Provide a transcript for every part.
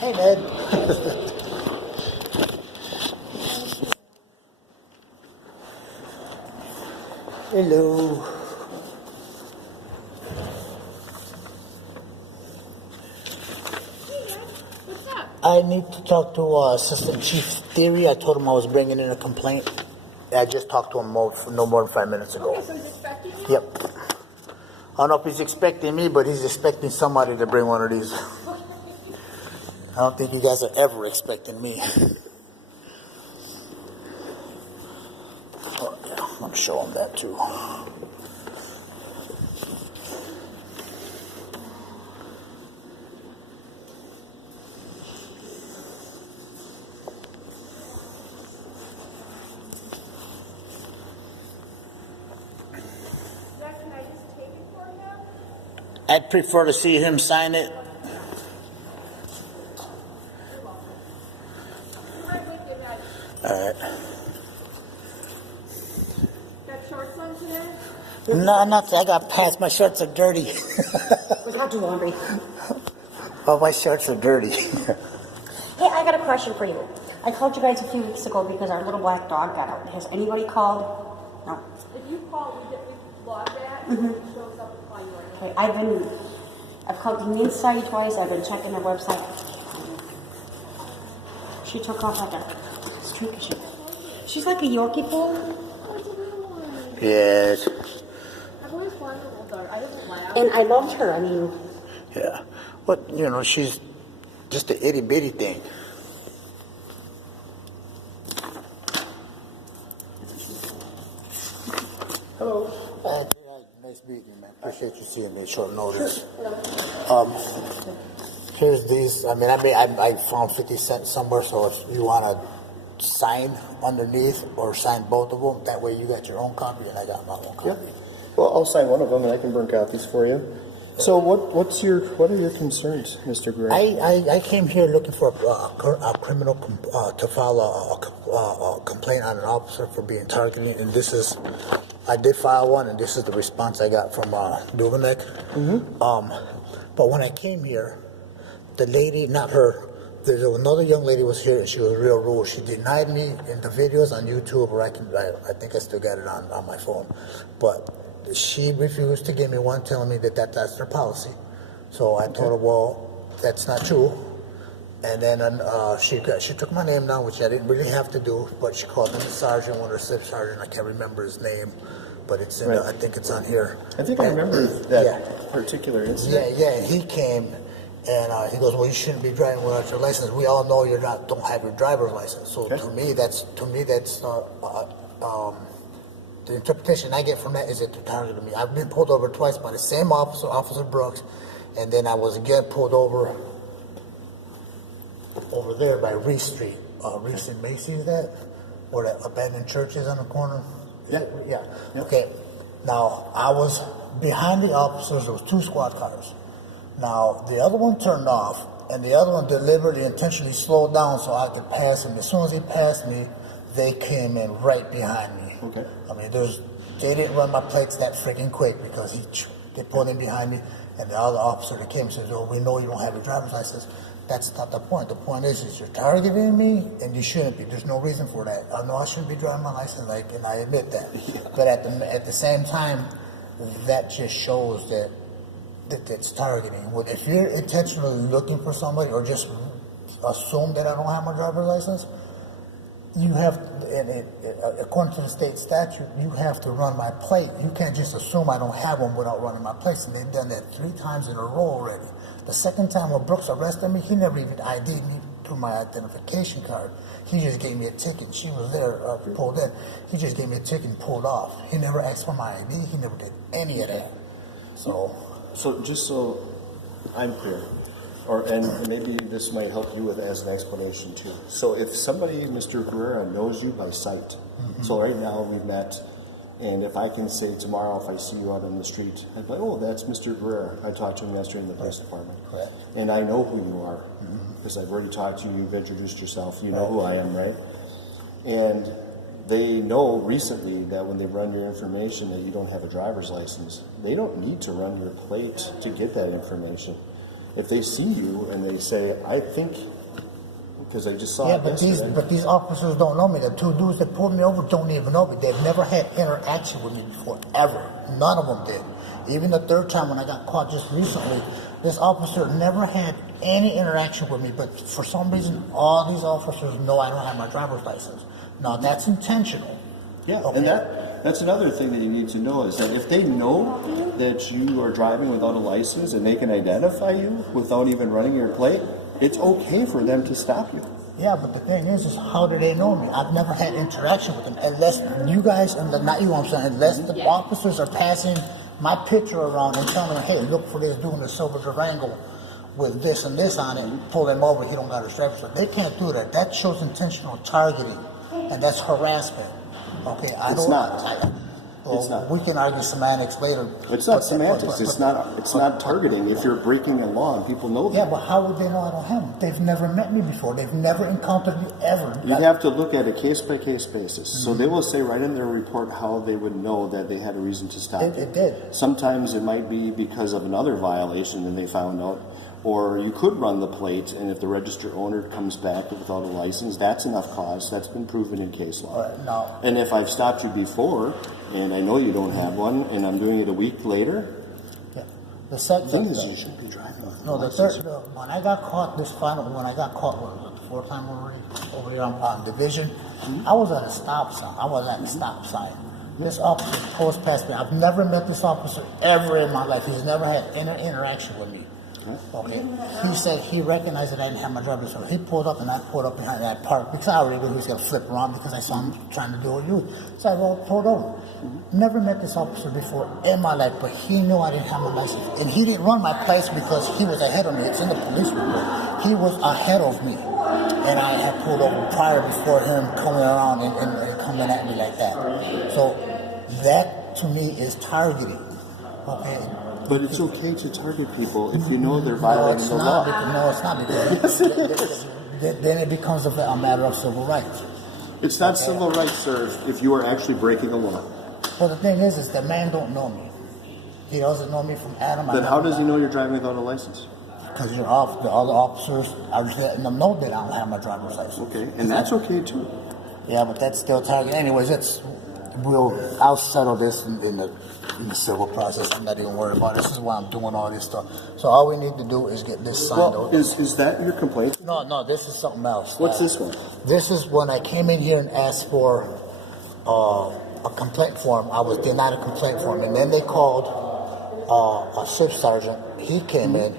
Hey, Ned. Hello. What's up? I need to talk to Assistant Chief Theory. I told him I was bringing in a complaint. I just talked to him no more than 5 minutes ago. Okay, so he's expecting you? Yep. I don't know if he's expecting me, but he's expecting somebody to bring one of these. I don't think you guys are ever expecting me. Oh, yeah, I'm going to show him that too. Zach, can I just take it for him? I'd prefer to see him sign it. Right with you, Matt. All right. Got shorts on today? No, not. I got pants. My shirts are dirty. We can't do laundry. Oh, my shirts are dirty. Hey, I got a question for you. I called you guys a few weeks ago because our little black dog got out. Has anybody called? No. If you call, we log that, and it shows up and call you right away. Okay, I've called the Humane Society twice. I've been checking their website. She took off like a streak. She's like a Yorkie bull. Oh, it's a little one. Yes. I've always wanted a little dog. I didn't laugh. And I loved her. I mean, Yeah. But, she's just a itty bitty thing. Hello. Nice meeting you, man. Appreciate you seeing me at short notice. Here's these. I found 50 cents somewhere, so if you want to sign underneath or sign both of them, that way you got your own copy and I got my own copy. Yeah. Well, I'll sign one of them and I can burn copies for you. So what are your concerns, Mr. Gray? I came here looking for a criminal to file a complaint on an officer for being targeted, and I did file one, and this is the response I got from Duveneck. But when I came here, the lady, not her, there's another young lady was here, and she was real rude. She denied me in the videos on YouTube, or I think I still got it on my phone, but she refused to give me one, telling me that's their policy. So I told her, well, that's not true. And then she took my name down, which I didn't really have to do, but she called me the sergeant, one of the SIP sergeant. I can't remember his name, but it's in Right. I think it's on here. I think I remember that particular incident. Yeah. He came and he goes, well, you shouldn't be driving without your license. We all know don't have your driver's license. So Okay. to me, that's the interpretation I get from that is that they're targeting me. I've been pulled over twice by the same officer, Officer Brooks, and then I was again pulled over there by Reese Street. Reese and Macy's, where that abandoned church is on the corner? Yeah. Yeah. Yeah. Okay. Now, I was behind the officers. There was 2 squad cars. Now, the other one turned off, and the other one deliberately, intentionally slowed down so I could pass him. As soon as he passed me, they came in right behind me. Okay. I mean, they didn't run my plates that freaking quick because they pulled in behind me, and the other officer that came said, "Oh, we know you don't have your driver's license." That's not the point. The point is you're targeting me, and you shouldn't be. There's no reason for that. I know I shouldn't be driving my license, and I admit that. But at the same time, that just shows that it's targeting. Well, if you're intentionally looking for somebody, or just assume that I don't have my driver's license, you have, according to the state statute, you have to run my plate. You can't just assume I don't have one without running my plate. And they've done that 3 times in a row already. The second time when Brooks arrested me, he never even ID'd me through my identification card. He just gave me a ticket. She was there, pulled in. He just gave me a ticket and pulled off. He never asked for my ID. He never did any of that. So just so I'm clear, and maybe this might help you as an explanation too. So if somebody, Mr. Guerrera, knows you by sight, so right now we've met, and if I can say tomorrow, if I see you out on the street, I'd be like, oh, that's Mr. Guerrera. I talked to him yesterday in the police department. Correct. And I know who you are, because I've already talked to you, you've introduced yourself, you know who I am, right? And they know recently that when they run your information that you don't have a driver's license, they don't need to run your plate to get that information. if they see you and they say, I think, because I just saw Yeah, it but yesterday. these officers don't know me. The two dudes that pulled me over don't even know me. They've never had interaction with me before, ever. None of them did. Even the third time when I got caught just recently, this officer never had any interaction with me. But for some reason, all these officers know I don't have my driver's license. Now that's intentional. Yeah, Okay. and that's another thing that you need to know is that if they know that you are driving without a license and they can identify you without even running your plate, it's okay for them to stop you. Yeah, but the thing is how do they know me? I've never had interaction with them. Unless you guys, not you, I'm saying, unless the officers are passing my picture around and telling them, hey, look for this dude in the silver Durango with this and this on it, and pull him over, he don't got a driver's license. They can't do that. That shows intentional targeting, and that's harassment. Okay, It's not. It's not. We can argue semantics later. It's not semantics. It's not targeting. If you're breaking a law and people know Yeah, that. but how would they know I don't have them? They've never met me before. They've never encountered me ever. You have to look at a case-by-case basis. So they will say right in their report how they would know that they had a reason to stop you. It did. Sometimes it might be because of another violation and they found out. Or you could run the plate, and if the registered owner comes back without a license, that's enough cause. That's been proven in case law. No. And if I've stopped you before, and I know you don't have one, and I'm doing it a week later, Yeah. The the second thing is you shouldn't be driving with No, a the license. third, when I got caught when I got caught, what was it, the fourth time already, over here on Division, I was at a stop sign. I was at a stop sign. This officer goes past me. I've never met this officer ever in my life. He's never had any interaction with me. Okay. He said he recognized that I didn't have my driver's license. He pulled up and I pulled up behind that park because I already knew he was going to flip around because I saw him trying to do a U. So I pulled over. Never met this officer before in my life, but he knew I didn't have my license. And he didn't run my place because he was ahead of me. It's in the police report. He was ahead of me. And I had pulled over prior before him coming around and coming at me like that. So that to me is targeting. Okay. But it's okay to target people if you know they're violating the law. No, it's not because then it becomes a matter of civil rights. It's not civil rights, sir, if you are actually breaking a law. Well, the thing is the man don't know me. He doesn't know me from Adam. Then how does he know you're driving without a license? Because the other officers are just letting them know that I don't have my driver's license. Okay, and that's okay too. Yeah, but that's still targeting. Anyways, I'll settle this in the civil process. I'm not even worried about it. This is why I'm doing all this stuff. So all we need to do is get this signed Well, over. is that your complaint? No, this is something else. What's this one? This is when I came in here and asked for a complaint form. I was denied a complaint form, and then they called a shift sergeant. He came in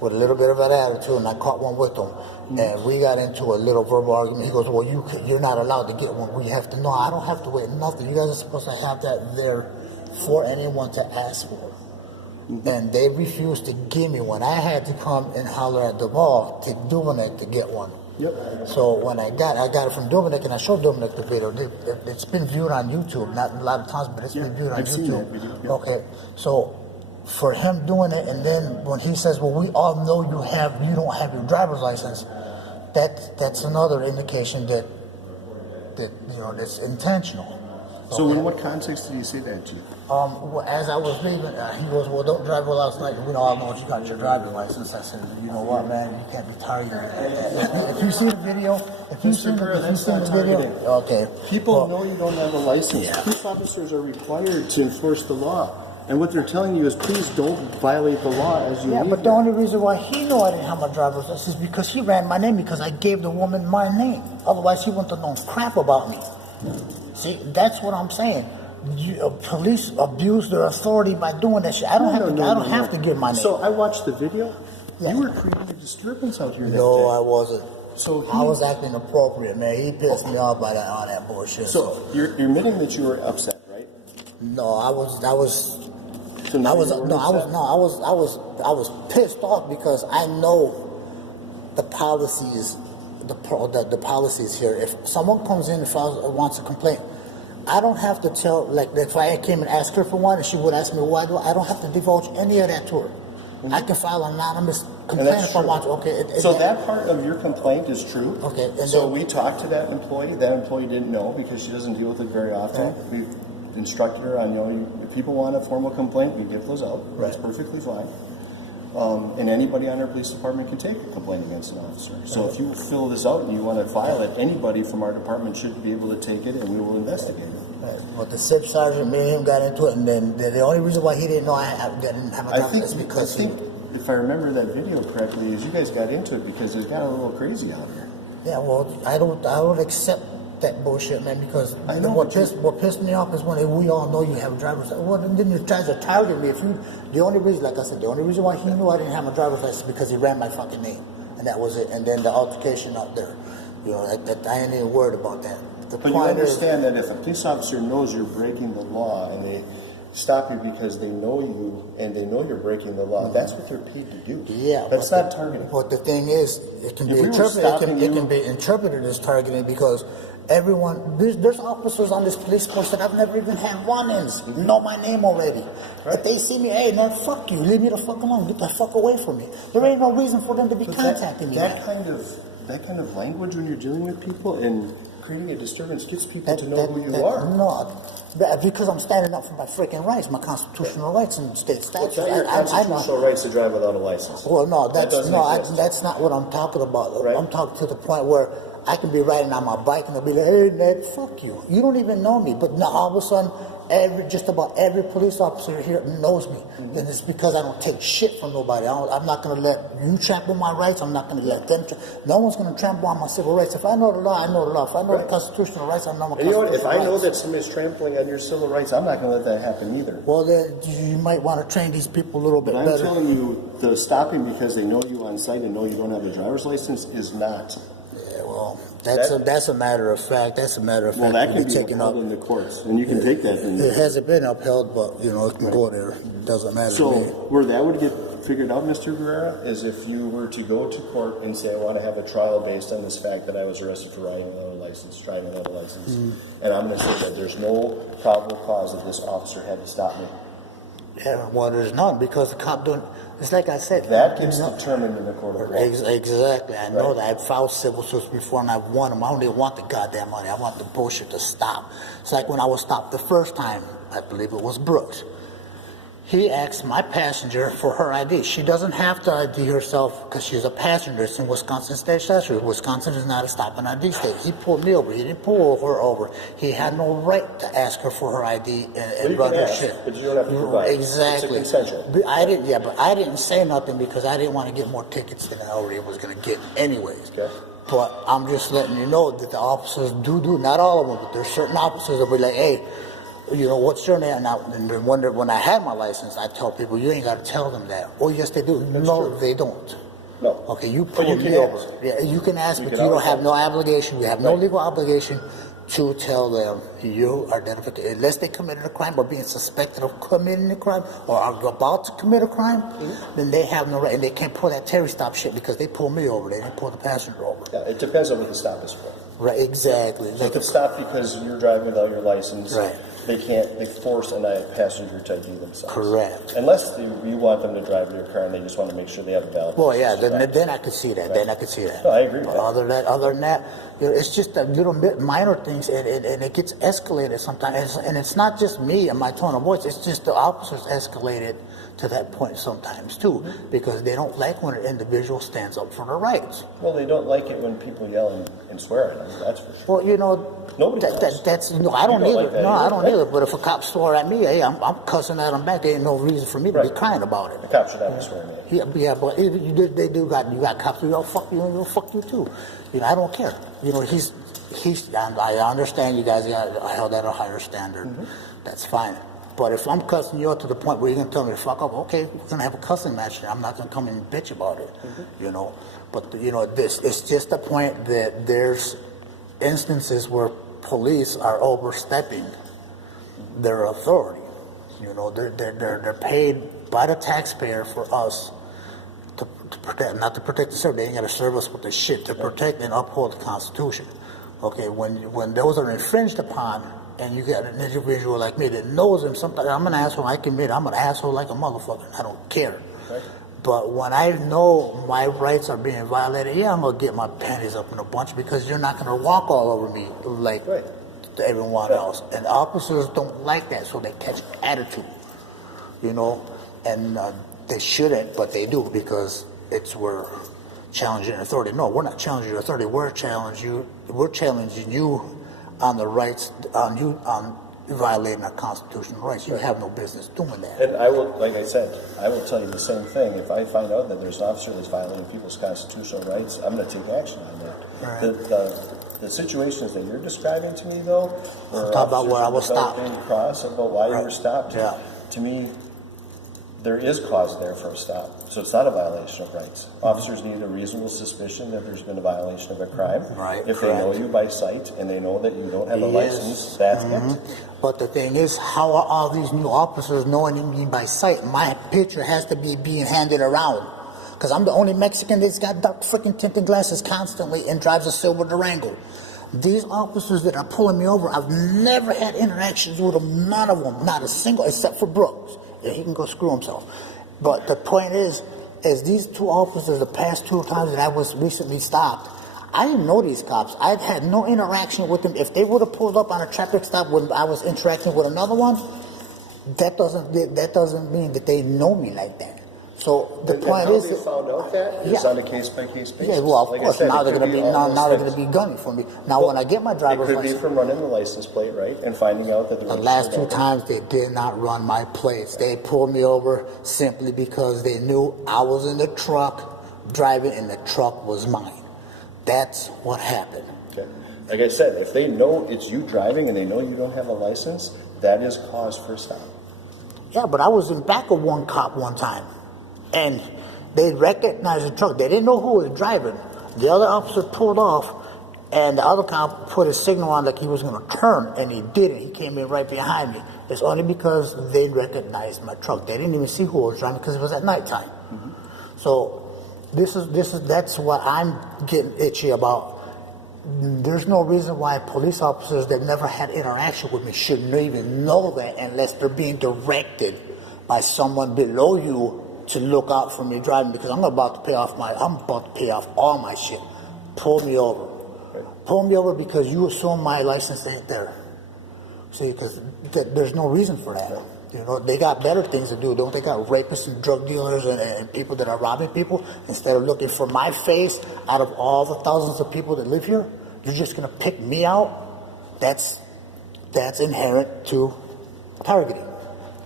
with a little bit of an attitude, and I caught one with him. And we got into a little verbal argument. He goes, well, you're not allowed to get one. We have to know. I don't have to wait nothing. You guys are supposed to have that there for anyone to ask for. And they refused to give me one. I had to come and holler at Duval to Dubnik to get one. Yep. So when I got it from Dubnik, and I showed Dubnik the video. It's been viewed on YouTube, not a lot of times, but it's been viewed on I've YouTube. seen that video, yeah. Okay, so for him doing it, and then when he says, "Well, we all know you don't have your driver's license," that's another indication that that's intentional. So Okay? in what context did he say that to you? Well, as I was leaving, he goes, "Well, don't drive without license. We all know you got your driver's license." I said, "You know what, man? You can't be targeted like that. If you see the video, if you see the video, okay." People Well, know you don't have a license. Yeah. Police officers are required to enforce the law. And what they're telling you is please don't violate the law as you Yeah, leave but the here. only reason why he knew I didn't have my driver's license is because he ran my name because I gave the woman my name. Otherwise, he wouldn't have known crap about me. See, that's what I'm saying. Police abuse their authority by doing that shit. I don't have to give my name. So I watched the video. Yeah. You were creating a disturbance out here that No, day. I wasn't. So I was acting appropriate, man. He pissed me off by all that bullshit. So you're admitting that you were upset, right? No, I was pissed off because I know the policies, the policies here. If someone comes in and wants a complaint, I don't have to tell. Like if I came and asked her for one, and she would ask me why I don't have to divulge any of that to her. I can file an anonymous And complaint that's if I true. want to. Okay. So that part of your complaint is true. Okay, and So then- we talked to that employee. That employee didn't know because she doesn't deal with it very often. Right. We instructed her on, if people want a formal complaint, we give those out. That's Right. perfectly fine. And anybody on our police department can take a complaint against an officer. So if you fill this out and you want to file it, anybody from our department should be able to take it, and we will investigate it. Right. But the SIP sergeant, me and him got into it, and then the only reason why he didn't know I didn't have a I driver's think, is because I think if I remember that video correctly, is you guys got into it because it got a little crazy out here. yeah, well, I don't accept that bullshit, man, because I know, what but pissed me off is when we all know you have a driver's license. Well, then you try to target me. The only reason, like I said, the only reason why he knew I didn't have a driver's license is because he ran my fucking name, and that was it. And then the altercation out there, I ain't even worried about that. The But you point understand that if a police officer knows you're breaking the law and they stop you because they know you and they know you're breaking the law, that's what they're paid to do. Yeah, That's not targeting. But the thing is, it can If be we were interpreted. stopping It you- can be interpreted as targeting because everyone. There's officers on this police force that I've never even had run-ins. Know my name already. If they see me, hey man, fuck you, leave me the fuck alone, get the fuck away from me. There ain't no reason for them to be But contacting me. that kind of language when you're dealing with people and creating a disturbance gets people to know who you are. No, because I'm standing up for my freaking rights, my constitutional rights and state statutes. It's not your constitutional rights to drive without a license. Well, no, That doesn't exist. that's not what I'm talking about. Right. I'm talking to the point where I can be riding on my bike and they'll be like, "Hey, Ned, fuck you. You don't even know me." But now all of a sudden, just about every police officer here knows me, and it's because I don't take shit from nobody. I'm not going to let you trample my rights. I'm not going to let them. No one's going to trample on my civil rights. If I know the law, I know the law. If I know the constitutional rights, I know my And you know constitutional what? If I know rights. that somebody's trampling on your civil rights, I'm not going to let that happen either. Well, then you might want to train these people a little bit But I'm better. telling you, the stopping because they know you on site and know you don't have a driver's license is not. Yeah, well, that's a matter of fact. That's a matter of fact. Well, that to can be taken up. upheld in the courts, and you can take that. It hasn't been upheld, but it can go there. It doesn't matter So to me. where that would get figured out, Mr. Guerrera, is if you were to go to court and say, I want to have a trial based on this fact that I was arrested for riding without a license, driving without a license, and I'm going to say that there's no probable cause that this officer had to stop me. Yeah, well, there's none because the cop don't. It's like I said. That gets determined in the court of law. Exactly. I know Right. that. I've filed civil suits before and I've won them. I don't even want the goddamn money. I want the bullshit to stop. It's like when I was stopped the first time, I believe it was Brooks. He asked my passenger for her ID. She doesn't have to ID herself because she's a passenger. It's in Wisconsin state statute. Wisconsin is not a stop and ID state. He pulled me over. He didn't pull her over. He had no right to ask her for her ID and you run can her ask, shit. but you don't have to provide. Exactly. It's a consensual. But I didn't say nothing because I didn't want to get more tickets than I already was going to get anyways. Okay. But I'm just letting you know that the officers do, not all of them, but there's certain officers that be like, hey, what's your name? And then when I had my license, I tell people, you ain't got to tell them that. Oh, yes, they do. No, true. they don't. No. Okay, you But pull you me can over. ask. Yeah, you can ask, You but can you don't always have no ask. obligation. You have no Right. legal obligation to tell them you are identified, unless they committed a crime or being suspected of committing a crime or are about to commit a crime, then they have no right, and they can't pull that Terry stop shit because they pulled me over. They didn't pull the passenger over. Yeah, it depends on what the stop is for. Right, exactly. So if it's stopped because you're driving without your license, Right. they force a passenger to ID themselves. Correct. Unless you want them to drive your car and they just want to make sure they have a valid Well, yeah, license. then I could see that. Then I could see that. No, I agree with But that. other than that, it's just a little bit minor things, and it gets escalated sometimes. And it's not just me and my tone of voice. It's just the officers escalated to that point sometimes too, because they don't like when an individual stands up for their rights. Well, they don't like it when people yell and swear at them, that's for sure. Well, Nobody does. that's I don't You don't either. like that No, I either, don't right? either. But if a cop swore at me, hey, I'm cussing at him back. There ain't no reason for me to be Right. crying about it. The cops should not be swearing at you. Yeah, but they do got cops who fuck you, fuck you too. I don't care. He's. And I understand you guys got held at a higher standard. That's fine. But if I'm cussing you out to the point where you're gonna tell me to fuck up, okay, we're gonna have a cussing match. I'm not gonna come and bitch about it. But this it's just the point that there's instances where police are overstepping their authority. They're paid by the taxpayer for us to protect, not to protect the service. They ain't got to serve us with the shit, to protect and uphold the Constitution. Okay, when those are infringed upon, and you got an individual like me that knows them, sometimes I'm an asshole. I can admit I'm an asshole like a motherfucker. I don't care. Right. But when I know my rights are being violated, yeah, I'm gonna get my panties up in a bunch because you're not gonna walk all over me like Right. everyone else. And officers don't like that, so they catch attitude. And they shouldn't, but they do because we're challenging authority. No, we're not challenging your authority. We're challenging you on the rights, on violating our constitutional rights. You have no business doing that. And I will, like I said, I will tell you the same thing. If I find out that there's an officer that's violating people's constitutional rights, I'm going to take action on that. Right. The situations that you're describing to me, though, where Talk about where I was officers stopped. came across about why you Right. were stopped. Yeah. To me, there is cause there for a stop, so it's not a violation of rights. Officers need a reasonable suspicion that there's been a violation of a crime. Right, If they know correct. you by sight and they know that you don't have a Yes. license, that's it. But the thing is, how are all these new officers knowing me by sight? My picture has to be being handed around. Because I'm the only Mexican that's got dark freaking tinted glasses constantly and drives a silver Durango. These officers that are pulling me over, I've never had interactions with them, none of them, not a single, except for Brooks. Yeah, he can go screw himself. But the point is these two officers, the past 2 times that I was recently stopped, I didn't know these cops. I'd had no interaction with them. If they would have pulled up on a traffic stop when I was interacting with another one, that doesn't mean that they know me like that. So the point is, they found out that it's Yeah. on a case-by-case basis. yeah, well, of Like I course, said, now it they're could going to be all now those they're going things. to be gunning for me. Now, when I get my It driver's could be license, from running the license plate, right, and finding out that the last 2 times they did not run my plates. They pulled me over simply because they knew I was in the truck driving and the truck was mine. That's what happened. Okay. Like I said, if they know it's you driving and they know you don't have a license, that is cause for a stop. Yeah, but I was in back of one cop one time, and they recognized the truck. They didn't know who was driving. The other officer pulled off, and the other cop put a signal on like he was going to turn, and he didn't. He came in right behind me. It's only because they recognized my truck. They didn't even see who was driving because it was at nighttime. So that's what I'm getting itchy about. There's no reason why police officers that never had interaction with me shouldn't even know that unless they're being directed by someone below you to look out for me driving, because I'm about to pay off all my shit. Pull me over. Pull me over because you assume my license ain't there. See, because there's no reason for that. You know, they got better things to do, don't they? Got rapists and drug dealers and people that are robbing people. Instead of looking for my face out of all the thousands of people that live here, you're just going to pick me out? That's inherent to targeting.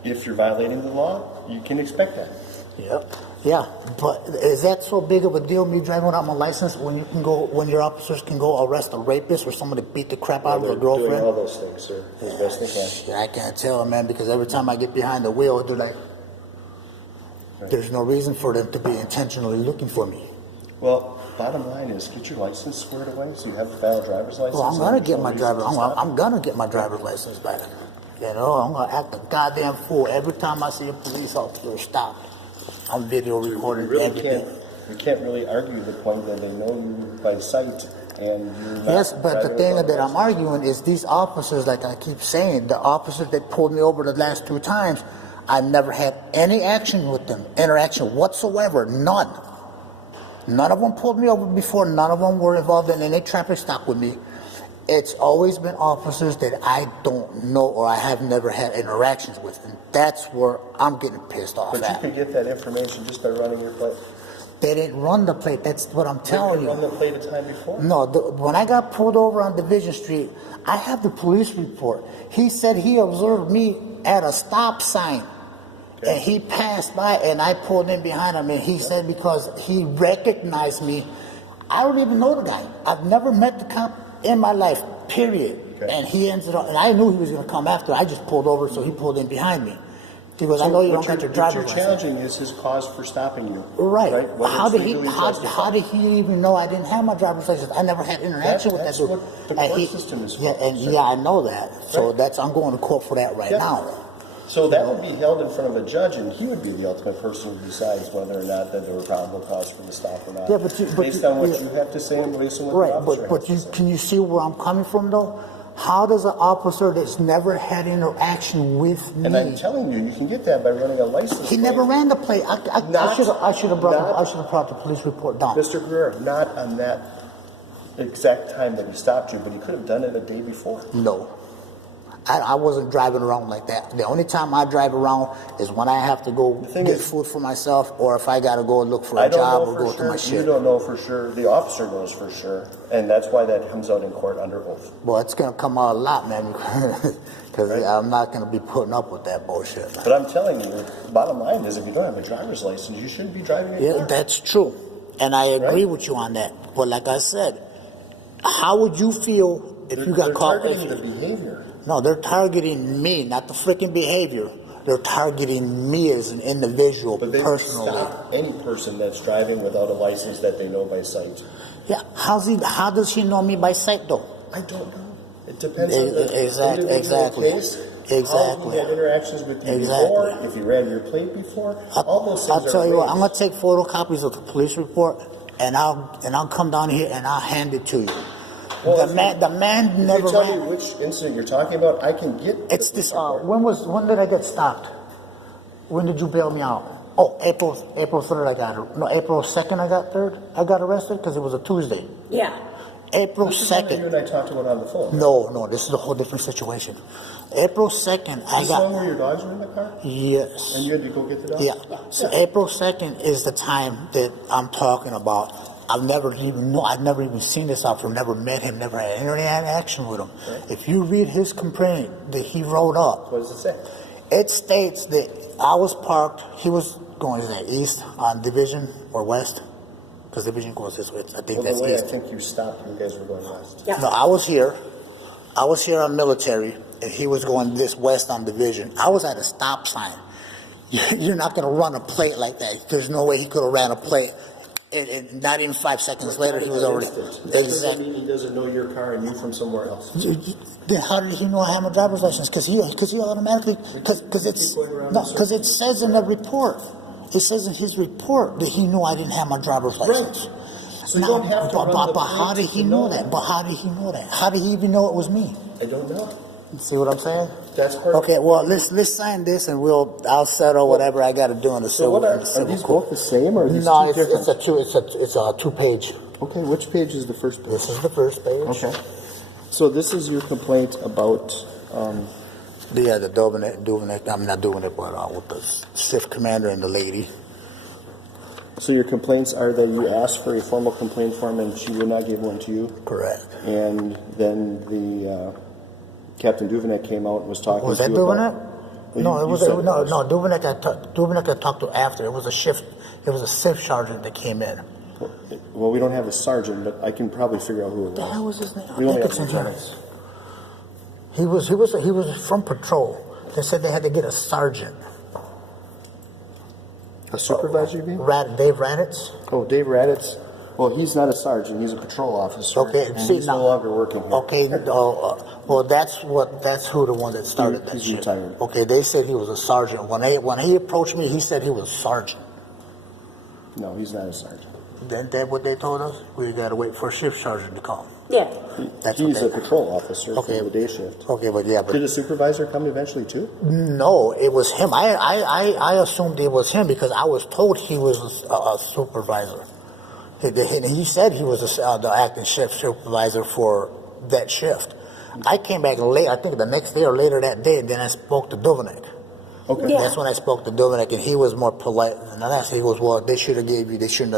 If you're violating the law, you can expect that. Yep. Yeah, but is that so big of a deal, me driving without my license, when your officers can go arrest a rapist or someone to beat the crap out of They're their girlfriend? doing all those things, sir, as best they can. Shit, I can't tell, man, because every time I get behind the wheel, they're like, there's no reason for them to be intentionally looking for me. Well, bottom line is get your license squared away so you have a valid driver's license. Well, I'm gonna get my driver's I'm gonna get my driver's license back. You know, I'm gonna act a goddamn fool every time I see a police officer stop. I'm video recording everything. You can't really argue the point that they know you by sight and you're not Yes, but the driving thing without a that I'm license. arguing is these officers, like I keep saying, the officers that pulled me over the last 2 times, I never had any action with them, interaction whatsoever, none. None of them pulled me over before. None of them were involved in any traffic stop with me. It's always been officers that I don't know or I have never had interactions with, and that's where I'm getting pissed off But you at. could get that information just by running your plate. They didn't run the plate. That's what I'm telling Run you. the plate a time before. No, when I got pulled over on Division Street, I have the police report. He said he observed me at a stop sign. And he passed by, and I pulled in behind him, and he said because he recognized me. I don't even know the guy. I've never met the cop in my life, period. Okay. And he ended up, and I knew he was going to come after. I just pulled over, so he pulled in behind me. He goes, I know you don't got your driver's What you're license. challenging is his cause for stopping you. Right. Whether How it's did he? legally How justified. did he even know I didn't have my driver's license? I never had interaction with that That's dude. what the And court he- system is for, Yeah, and sir. yeah, I know that. So Right. I'm going to court for that right Yeah. now. So that would be held in front of a judge, and he would be the ultimate person who decides whether or not that there were probable cause for the stop or not. Yeah, based on what you have to say and based on what Right, the officer but has you to say. can you see where I'm coming from though? How does an officer that's never had interaction with And I'm me? telling you can get that by running a license. He never plate. ran the plate. I Not- should have brought not- the police report down. Mr. Guerrero, not on that exact time that he stopped you, but he could have done it a day before. No, I wasn't driving around like that. The only time I drive around is when I have to go thing get is- food for myself, or if I gotta go look for I a don't job know or for go to my sure. You shit. don't know for sure. The officer knows for sure, and that's why that comes out in court under oath. Well, it's gonna come out a lot, man, because Right. I'm not gonna be putting up with that bullshit. But I'm telling you, bottom line is, if you don't have a driver's license, you shouldn't be driving a Yeah, car. that's true, and I agree Right. with you on that. But like I said, how would you feel if you got They're caught? targeting the behavior. No, they're targeting me, not the freaking behavior. They're targeting me as an individual, But they personally. stop any person that's driving without a license that they know by sight. Yeah, how does he know me by sight though? I don't know. It depends on the Exactly, individual exactly. case, Exactly. how he had interactions with you Exactly. before, if he ran your plate before. All those things I'll tell are you what, I'm waived. gonna take photocopies of the police report, and I'll come down here and I'll hand it to you. Well, the man If never you tell me ran. which incident you're talking about, I can get. It's the this. police report. When did I get stopped? When did you bail me out? Oh, April 3rd. April 2nd. I got arrested because it was a Tuesday. Yeah. April This is the one that you 2nd. and I talked about on the phone. No, this is a whole different situation. April 2nd, I This is the one got. where your dogs were in the car, Yes. and you had to go get the dogs. Yeah. So April 2nd is the time that I'm talking about. I've never even seen this officer, never met him, never had any interaction with him. Right. If you read his complaint that he wrote up, What does it say? it states that I was parked, he was going, is that east on Division or west? Because Division goes this way, I think Well, that's the way I east. think you stopped, you guys were going west. Yeah. No, I was here on Military, and he was going this west on Division. I was at a stop sign. You're not going to run a plate like that. There's no way he could have ran a plate. And not even 5 seconds later, he was already. That doesn't Exactly. mean he doesn't know your car and you from somewhere else. Then how did he know I have a driver's license? Because he automatically, because it says in the report. It says in his report that he knew I didn't have my driver's license. So you don't have to run the but how did plate he to know know that? that. But how did he know that? How did he even know it was me? I don't know. See what I'm saying? That's part Okay, well let's sign this and I'll settle whatever I got to do in the So civil. what in are the civil these court. both the same or are these No, two different? it's a 2-page. Okay, which page is the first page? This is the first page. Okay. So this is your complaint about, Yeah, the Duveneck. I'm not doing it, but with the shift commander and the lady. so your complaints are that you asked for a formal complaint form and she would not give one to you? Correct. And then the Captain Duveneck came out and was talking Was to that you about... Duveneck? Well, No, you- it was you said no, was. no. Duveneck I talked to after. It was a shift. It was a shift sergeant that came in. Well, we don't have a sergeant, but I can probably figure out who it The hell was. was his name? We I only think have it's in here. lieutenants. He was from patrol. They said they had to get a sergeant. A supervisor, you mean? Dave Raditz. Oh, Dave Raditz. Well, he's not a sergeant. He's a patrol officer. Okay, and see he's now. no longer working here. Okay, well that's who the one that started that He's shit. retired. Okay, they said he was a sergeant. When he approached me, he said he was a sergeant. No, he's not a sergeant. Then that what they told us? We gotta wait for a shift sergeant to come. Yeah. That's He's what a they- patrol officer Okay. for the day shift. Okay, but yeah, but Did a supervisor come eventually too? no, it was him. I assumed it was him because I was told he was a supervisor. He said he was the acting shift supervisor for that shift. I came back late, I think the next day or later that day, and then I spoke to Duveneck. Okay. Yeah. That's when I spoke to Duveneck, and he was more polite than that. He goes, well, they should have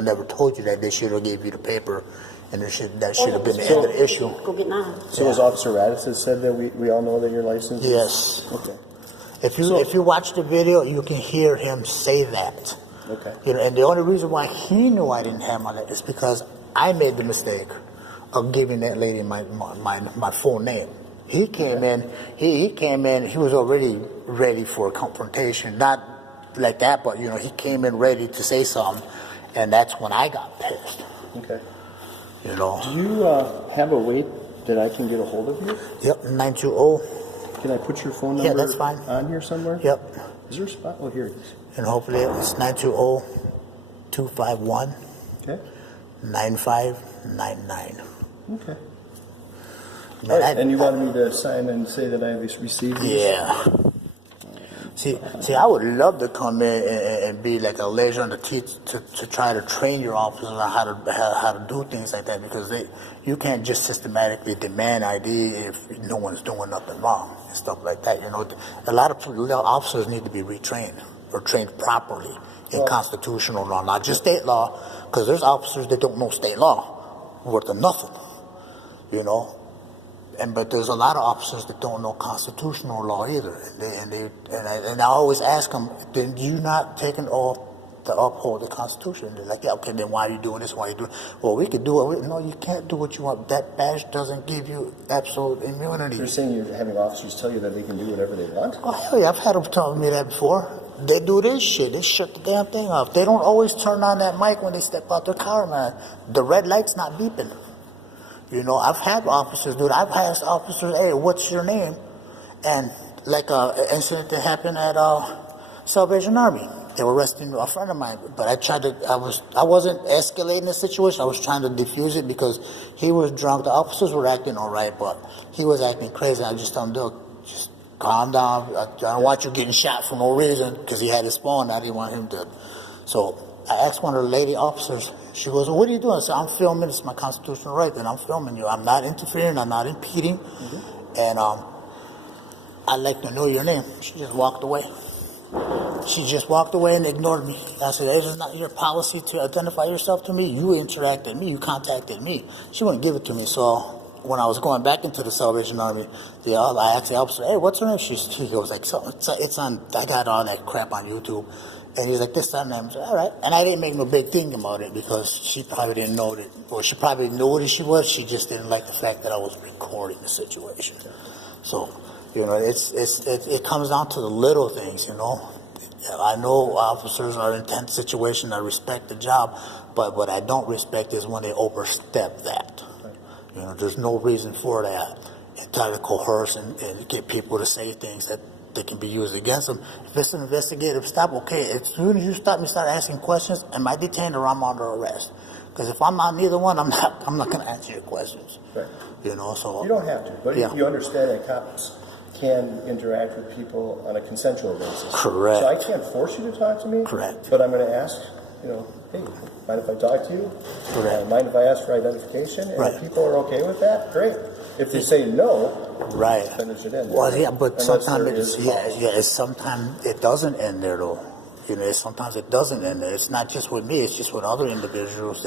never told you that. They should have gave you the paper, and that should have been the end of the issue. Go get mine. So as Officer Raditz has said that we all know that your license is... Yes. Okay. If you watch the video, you can hear him say that. Okay. You know, and the only reason why he knew I didn't have my is because I made the mistake of giving that lady my full name. He came in. He came in. He was already ready for a confrontation, not like that, but he came in ready to say something, and that's when I got pissed. Okay. You know. Do you have a way that I can get a hold of you? Yep. 920. Can I put your phone number Yeah, that's fine. on here somewhere? Yep. Is there a spot? Oh, here it is. And hopefully it's 920-251. Okay. 9599. Okay. Man, All right. And you wanted me to sign and say that I received these? Yeah. See, I would love to come in and be like a laser on the teeth to try to train your officers on how to do things like that, because you can't just systematically demand ID if no one's doing nothing wrong and stuff like that. You know, a lot of officers need to be retrained or trained properly in constitutional law, not just state law, because there's officers that don't know state law worth of nothing. You know. But there's a lot of officers that don't know constitutional law either, and I always ask them, "Did you not take an oath to uphold the Constitution?" They're like, "Yeah, okay, then why are you doing this? Why are you doing?" Well, we could do it. No, you can't do what you want. That badge doesn't give you absolute immunity. You're saying you're having officers tell you that they can do whatever they want? Oh hell yeah, I've had them tell me that before. They do this shit. They shut the damn thing off. They don't always turn on that mic when they step out their car, man. The red light's not beeping. You know, I've had officers do that. I've asked officers, "Hey, what's your name?" And like an incident that happened at Salvation Army. They were arresting a friend of mine, but I wasn't escalating the situation. I was trying to defuse it because he was drunk. The officers were acting all right, but he was acting crazy. I just told him, "Dude, just calm down. I don't want you getting shot for no reason," because he had his phone. I didn't want him to. So I asked one of the lady officers. She goes, "Well, what are you doing?" I said, "I'm filming. It's my constitutional right, and I'm filming you. I'm not interfering. I'm not impeding." And I'd like to know your name. She just walked away. She just walked away and ignored me. I said, "It is not your policy to identify yourself to me. You interacted with me. You contacted me." She wouldn't give it to me. So when I was going back into the Salvation Army, I asked the officer, "Hey, what's her name?" He goes like, "So it's on. I got all that crap on YouTube." And he's like, "This, that, and that." I said, "All right." And I didn't make no big thing about it because she probably didn't know that, or she probably knew what she was. She just didn't like the fact that I was recording the situation. So, you know, it comes down to the little things, you know. I know officers are in tense situations. I respect the job, but what I don't respect is when they overstep that. You know, there's no reason for that. And try to coerce and get people to say things that can be used against them. If it's an investigative stop, okay. As soon as you stop me, start asking questions, am I detained or I'm under arrest? Because if I'm on neither one, I'm not going to answer your questions. Right. You know, so you don't have to, but yeah. you understand that cops can interact with people on a consensual basis. Correct. So I can't force you to talk to me. Correct. But I'm going to ask, you know, "Hey, mind if I talk to you? Correct. Mind if I ask for identification?" And Right. if people are okay with that, great. If they say no, right. finish it in. Well, yeah, but Unless sometimes there is sometimes it doesn't end there though. You know, sometimes it doesn't end there. It's not just with me. It's just with other individuals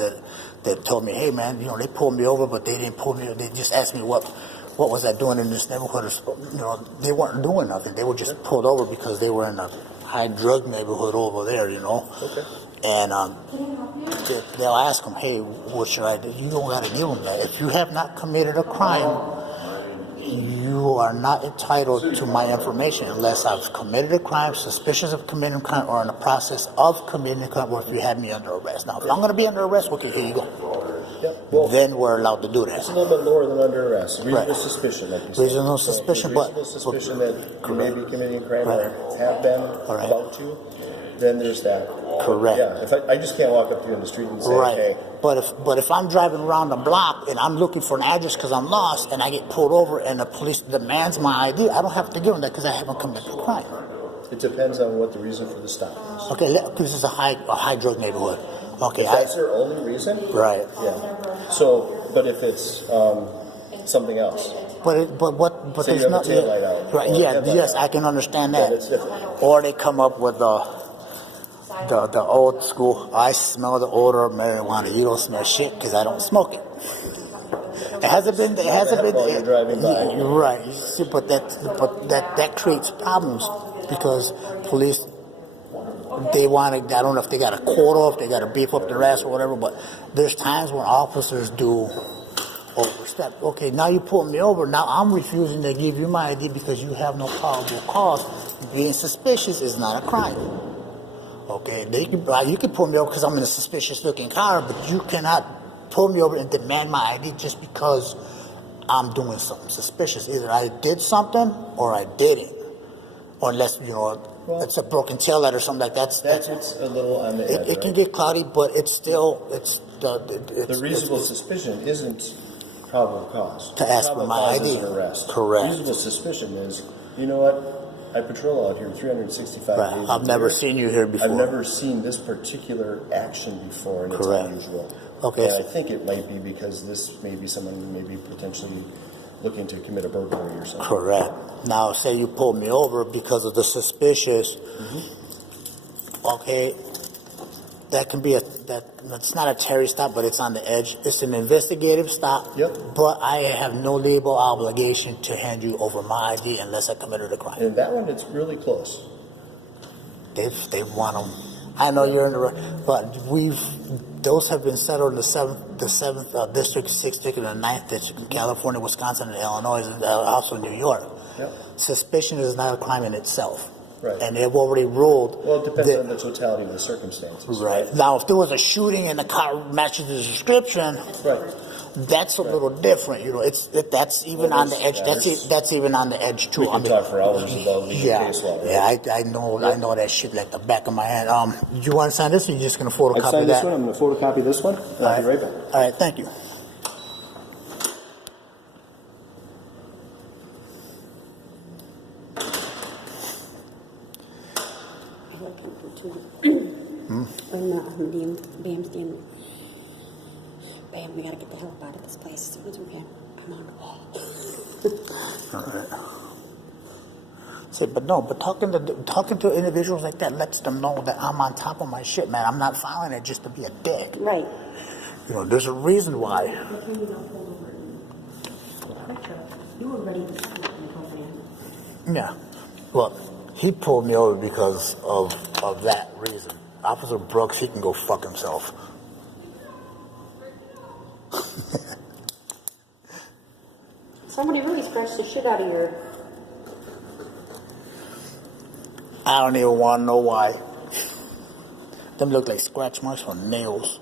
that told me, "Hey, man, you know, they pulled me over, but they didn't pull me. They just asked me what was I doing in this neighborhood? You know, they weren't doing nothing. They were just pulled over because they were in a high drug neighborhood over there. You know." Okay. And they'll ask them, "Hey, what should I do?" You don't got to give them that. If you have not committed a crime, you are not entitled to my information unless I've committed a crime, suspicious of committing a crime, or in the process of committing a crime, or if you have me under arrest. Now, if I'm going to be under arrest, okay, here you go. Yep. Well, Then we're allowed to do it's a that. little bit lower than under arrest. Reasonable Right. suspicion, like you said. Reasonable So, suspicion, reasonable but- suspicion that you may be committing a crime Right. or have been All right. about to, then there's that. Correct. Yeah, if I just can't walk up to you in the street and say, Right. "Hey, But if I'm driving around the block and I'm looking for an address because I'm lost and I get pulled over and the police demands my ID, I don't have to give them that because I haven't committed a crime. it depends on what the reason for the stop is." Okay, because it's a high drug neighborhood. Okay, If that's their only reason, right. yeah. So, but if it's something else, But Say there's you have a not taillight out, right. or a Yeah, headlight yes, out. I can understand yeah, that. that's different. Or they come up with the old school. I smell the odor of marijuana. You don't smell shit because I don't smoke it. It hasn't been. While you're driving by. You're right. You see, but that creates problems because police. They want to. I don't know if they got a quota, if they got to beef up their ass or whatever. But there's times when officers do overstep. Okay, now you pull me over. Now I'm refusing to give you my ID because you have no probable cause. Being suspicious is not a crime. Okay, you can pull me over because I'm in a suspicious-looking car, but you cannot pull me over and demand my ID just because I'm doing something suspicious. Either I did something or I didn't, or unless it's a broken taillight or something like that. It's a little on the edge. It can right? get cloudy, but it's The reasonable suspicion isn't probable cause. To ask for Probable my cause ID. is an arrest. Correct. Reasonable suspicion is, you know what? I patrol out here 365 Right. days. I've a never year. seen you here before. I've never seen this particular action before, and it's Correct. unusual. Okay. And I think it might be because this may be someone maybe potentially looking to commit a burglary or something. Correct. Now, say you pulled me over because of the suspicious. Okay, that can be that's not a Terry stop, but it's on the edge. It's an investigative stop. Yep. But I have no legal obligation to hand you over my ID unless I committed a crime. And that one, it's really close. They want them. I know you're in the, but those have been settled in the seventh district, 6th district, and the 9th district in California, Wisconsin, and Illinois, and also New York. Yep. Suspicion is not a crime in itself. Right. And they've already ruled. Well, it depends that- on the totality of the circumstances. Right. Now, if there was a shooting and the car matches the description, Right. that's a little different. You know, that's even Well, on the edge. That's even on the edge too. We can talk for hours about legal yeah, case law, right? yeah. I know that shit like the back of my hand. You want to sign this, or you just gonna photocopy I signed that? this one. I'm going to photocopy this one. And I'll be right back. All right. Thank you. I'm looking for two. Oh no, Bam's Bam, we gotta get the hell out of this place as soon as we can. I'm on the wall. See, but talking to individuals like that lets them know that I'm on top of my shit, man. I'm not filing it just to be a dick. Right. You know, there's a reason why. You were ready to Yeah. Look, he pulled me over because of that reason. Officer Brooks, he can go fuck himself. Somebody really scratched the shit out of your. I don't even want to know why. Them look like scratch marks from nails.